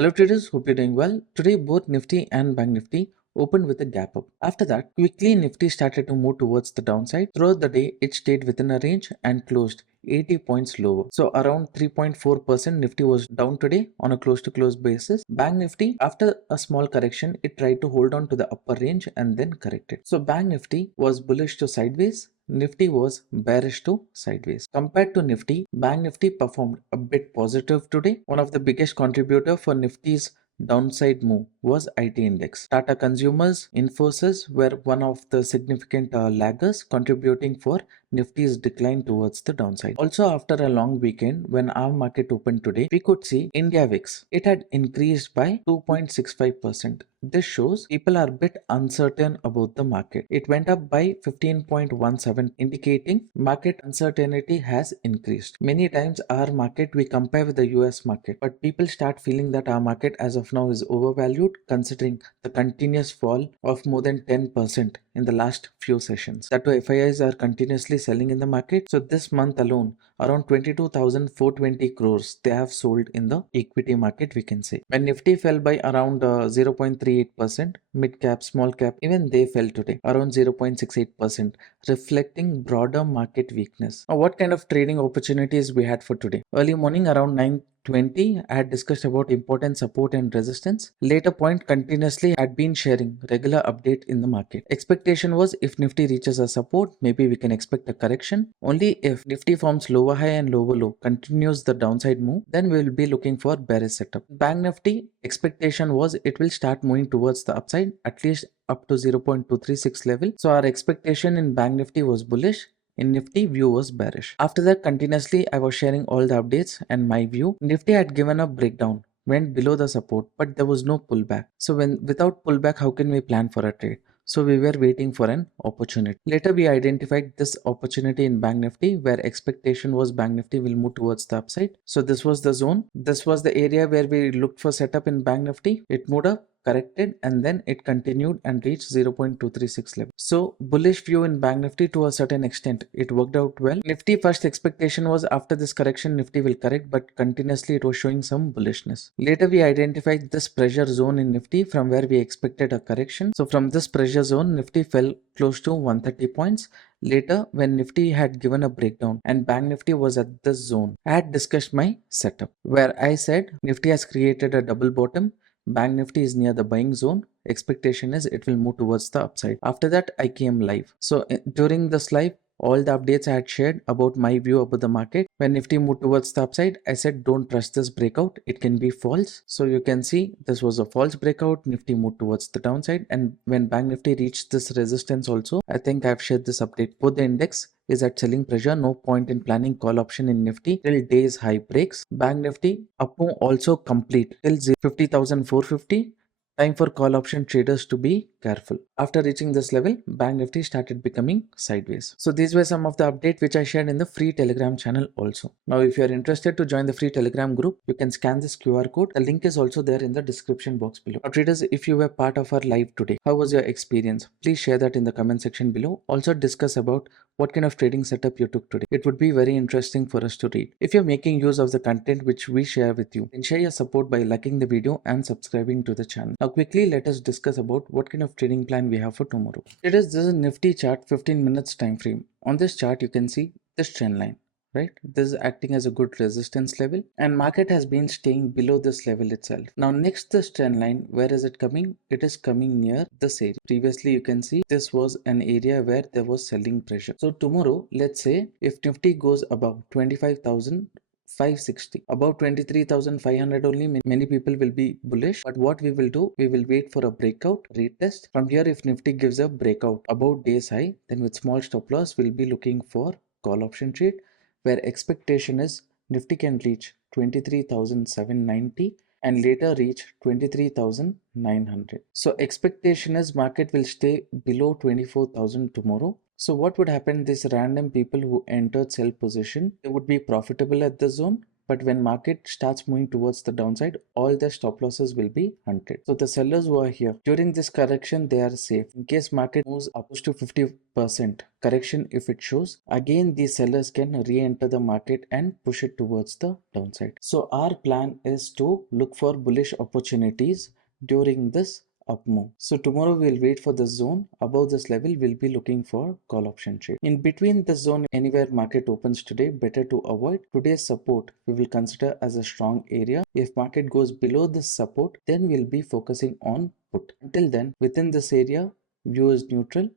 Hello traders, hope you're doing well. Today both Nifty and Bank Nifty opened with a gap up. After that, quickly Nifty started to move towards the downside. Throughout the day, it stayed within a range and closed 80 points lower. So around 3.4% Nifty was down today on a close to close basis. Bank Nifty, after a small correction, it tried to hold on to the upper range and then corrected. So Bank Nifty was bullish to sideways. Nifty was bearish to sideways. Compared to Nifty, Bank Nifty performed a bit positive today. One of the biggest contributor for Nifty's downside move was IT index. Tata Consumers, Infosys were one of the significant laggers contributing for Nifty's decline towards the downside. Also, after a long weekend, when our market opened today, we could see India VIX. It had increased by 2.65%. This shows people are a bit uncertain about the market. It went up by 15.17, indicating market uncertainty has increased. Many times our market we compare with the US market, but people start feeling that our market as of now is overvalued considering the continuous fall of more than 10% in the last few sessions. That too, FIIs are continuously selling in the market. So this month alone, around 22,420 crores they have sold in the equity market, we can say. When Nifty fell by around 0.38%, mid cap, small cap, even they fell today around 0.68%, reflecting broader market weakness. Now, what kind of trading opportunities we had for today? Early morning around 9:20, I had discussed about important support and resistance. Later point continuously had been sharing regular update in the market. Expectation was if Nifty reaches a support, maybe we can expect a correction. Only if Nifty forms lower high and lower low, continues the downside move, then we will be looking for bearish setup. Bank Nifty expectation was it will start moving towards the upside at least up to 0.236 level. So our expectation in Bank Nifty was bullish. In Nifty, view was bearish. After that, continuously I was sharing all the updates and my view. Nifty had given a breakdown, went below the support, but there was no pullback. So without pullback, how can we plan for a trade? So we were waiting for an opportunity. Later we identified this opportunity in Bank Nifty where expectation was Bank Nifty will move towards the upside. So this was the zone. This was the area where we looked for setup in Bank Nifty. It moved up, corrected, and then it continued and reached 0.236 level. So bullish view in Bank Nifty to a certain extent. It worked out well. Nifty first expectation was after this correction Nifty will correct, but continuously it was showing some bullishness. Later we identified this pressure zone in Nifty from where we expected a correction. So from this pressure zone Nifty fell close to 130 points. Later, when Nifty had given a breakdown and Bank Nifty was at this zone, I had discussed my setup where I said Nifty has created a double bottom. Bank Nifty is near the buying zone. Expectation is it will move towards the upside. After that, I came live. So during this live, all the updates I had shared about my view about the market. When Nifty moved towards the upside, I said don't trust this breakout. It can be false. So you can see this was a false breakout. Nifty moved towards the downside. And when Bank Nifty reached this resistance also, I think I've shared this update. Both the index is at selling pressure. No point in planning call option in Nifty till day's high breaks. Bank Nifty up move also complete till 50,450. Time for call option traders to be careful. After reaching this level, Bank Nifty started becoming sideways. So these were some of the updates which I shared in the free Telegram channel also. Now if you are interested to join the free Telegram group, you can scan this QR code. The link is also there in the description box below. Now traders, if you were part of our live today, how was your experience? Please share that in the comment section below. Also discuss about what kind of trading setup you took today. It would be very interesting for us to read. If you're making use of the content which we share with you, then share your support by liking the video and subscribing to the channel. Now quickly let us discuss about what kind of trading plan we have for tomorrow. This is a Nifty chart, 15 minutes time frame. On this chart you can see this trend line. Right, this is acting as a good resistance level and market has been staying below this level itself. Now next this trend line, where is it coming? It is coming near this area. Previously you can see this was an area where there was selling pressure. So tomorrow, let's say if Nifty goes above 25,560, about 23,500 only, many people will be bullish. But what we will do, we will wait for a breakout, retest. From here, if Nifty gives a breakout about day's high, then with small stop loss, we'll be looking for call option trade, where expectation is Nifty can reach 23,790 and later reach 23,900. So expectation is market will stay below 24,000 tomorrow. So what would happen? These random people who entered sell position, they would be profitable at the zone, but when market starts moving towards the downside, all their stop losses will be hunted. So the sellers who are here during this correction, they are safe. In case market moves up to 50% correction, if it shows, again these sellers can re-enter the market and push it towards the downside. So our plan is to look for bullish opportunities during this up move. So tomorrow we'll wait for the zone. Above this level, we'll be looking for call option trade. In between the zone, anywhere market opens today, better to avoid. Today's support we will consider as a strong area. If market goes below this support, then we'll be focusing on put. Until then, within this area, view is neutral.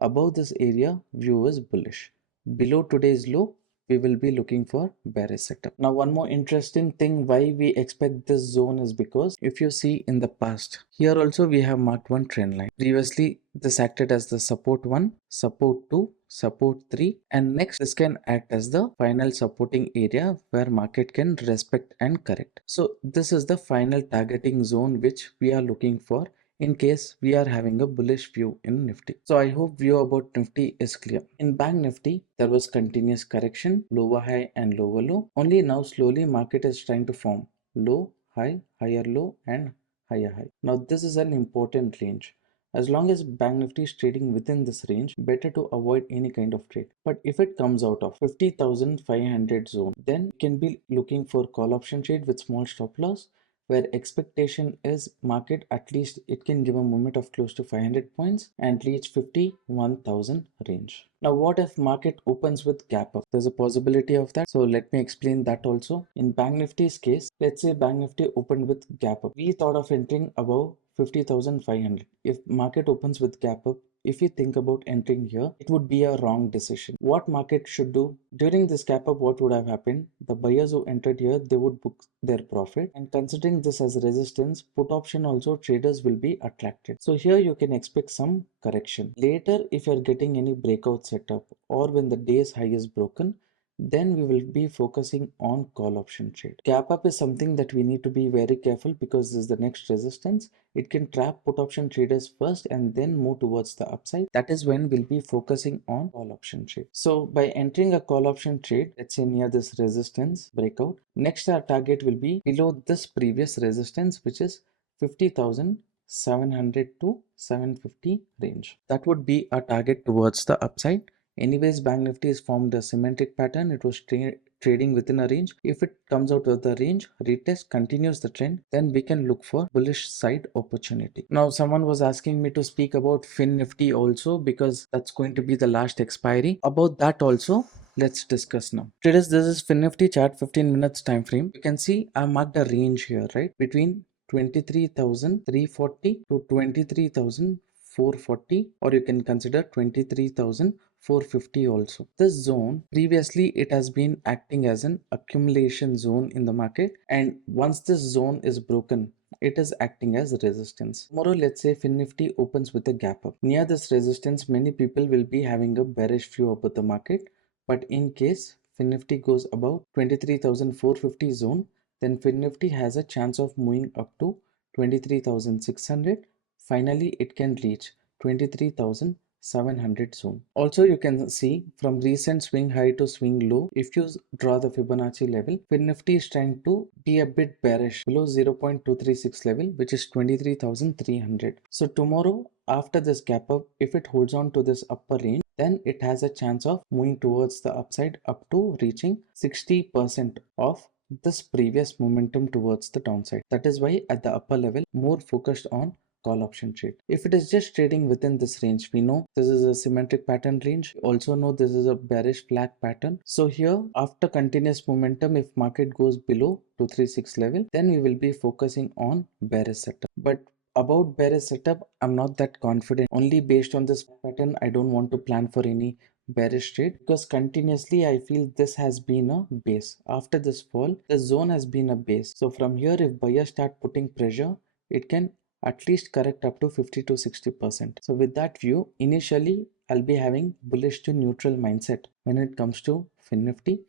Above this area, view is bullish. Below today's low, we will be looking for bearish setup. Now one more interesting thing why we expect this zone is because if you see in the past, here also we have marked one trend line. Previously this acted as the support 1, support 2, support 3, and next this can act as the final supporting area where market can respect and correct. So this is the final targeting zone which we are looking for in case we are having a bullish view in Nifty. So I hope view about Nifty is clear. In Bank Nifty, there was continuous correction, lower high and lower low. Only now slowly market is trying to form low, high, higher low and higher high. Now this is an important range. As long as Bank Nifty is trading within this range, better to avoid any kind of trade. But if it comes out of 50,500 zone, then you can be looking for call option trade with small stop loss, where expectation is market at least it can give a movement of close to 500 points and reach 51,000 range. Now what if market opens with gap up? There's a possibility of that. So let me explain that also. In Bank Nifty's case, let's say Bank Nifty opened with gap up. We thought of entering above 50,500. If market opens with gap up, if you think about entering here, it would be a wrong decision. What market should do during this gap up, what would have happened? The buyers who entered here, they would book their profit, and considering this as resistance, put option also traders will be attracted. So here you can expect some correction. Later, if you're getting any breakout setup or when the day's high is broken, then we will be focusing on call option trade. Gap up is something that we need to be very careful because this is the next resistance. It can trap put option traders first and then move towards the upside. That is when we'll be focusing on call option trade. So by entering a call option trade, let's say near this resistance breakout, next our target will be below this previous resistance, which is 50,700 to 750 range. That would be our target towards the upside. Anyways, Bank Nifty has formed a symmetric pattern. It was trading within a range. If it comes out of the range, retest, continues the trend, then we can look for bullish side opportunity. Now, someone was asking me to speak about Fin Nifty also because that's going to be the last expiry. About that also, let's discuss now. Traders, this is Fin Nifty chart 15 minutes time frame. You can see I marked a range here, right? Between 23,340 to 23,440, or you can consider 23,450 also. This zone previously it has been acting as an accumulation zone in the market, and once this zone is broken, it is acting as resistance. Tomorrow, let's say Fin Nifty opens with a gap up. Near this resistance, many people will be having a bearish view about the market, but in case Fin Nifty goes above 23,450 zone, then Fin Nifty has a chance of moving up to 23,600. Finally, it can reach 23,700 zone. Also, you can see from recent swing high to swing low, if you draw the Fibonacci level, Fin Nifty is trying to be a bit bearish below 0.236 level, which is 23,300. So tomorrow, after this gap up, if it holds on to this upper range, then it has a chance of moving towards the upside up to reaching 60% of this previous momentum towards the downside. That is why at the upper level, more focused on call option trade. If it is just trading within this range, we know this is a symmetric pattern range. We also know this is a bearish flag pattern. So here, after continuous momentum, if market goes below 236 level, then we will be focusing on bearish setup. But about bearish setup, I'm not that confident. Only based on this pattern, I don't want to plan for any bearish trade because continuously I feel this has been a base. After this fall, the zone has been a base. So from here, if buyers start putting pressure, it can at least correct up to 50 to 60%. So with that view, initially I'll be having bullish to neutral mindset when it comes to Fin Nifty.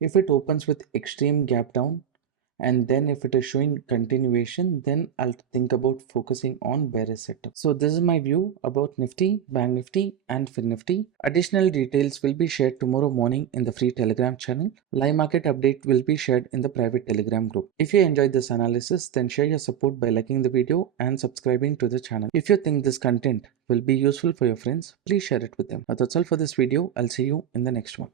If it opens with extreme gap down, and then if it is showing continuation, then I'll think about focusing on bearish setup. So this is my view about Nifty, Bank Nifty and Fin Nifty. Additional details will be shared tomorrow morning in the free Telegram channel. Live market update will be shared in the private Telegram group. If you enjoyed this analysis, then share your support by liking the video and subscribing to the channel. If you think this content will be useful for your friends, please share it with them. Now that's all for this video. I'll see you in the next one.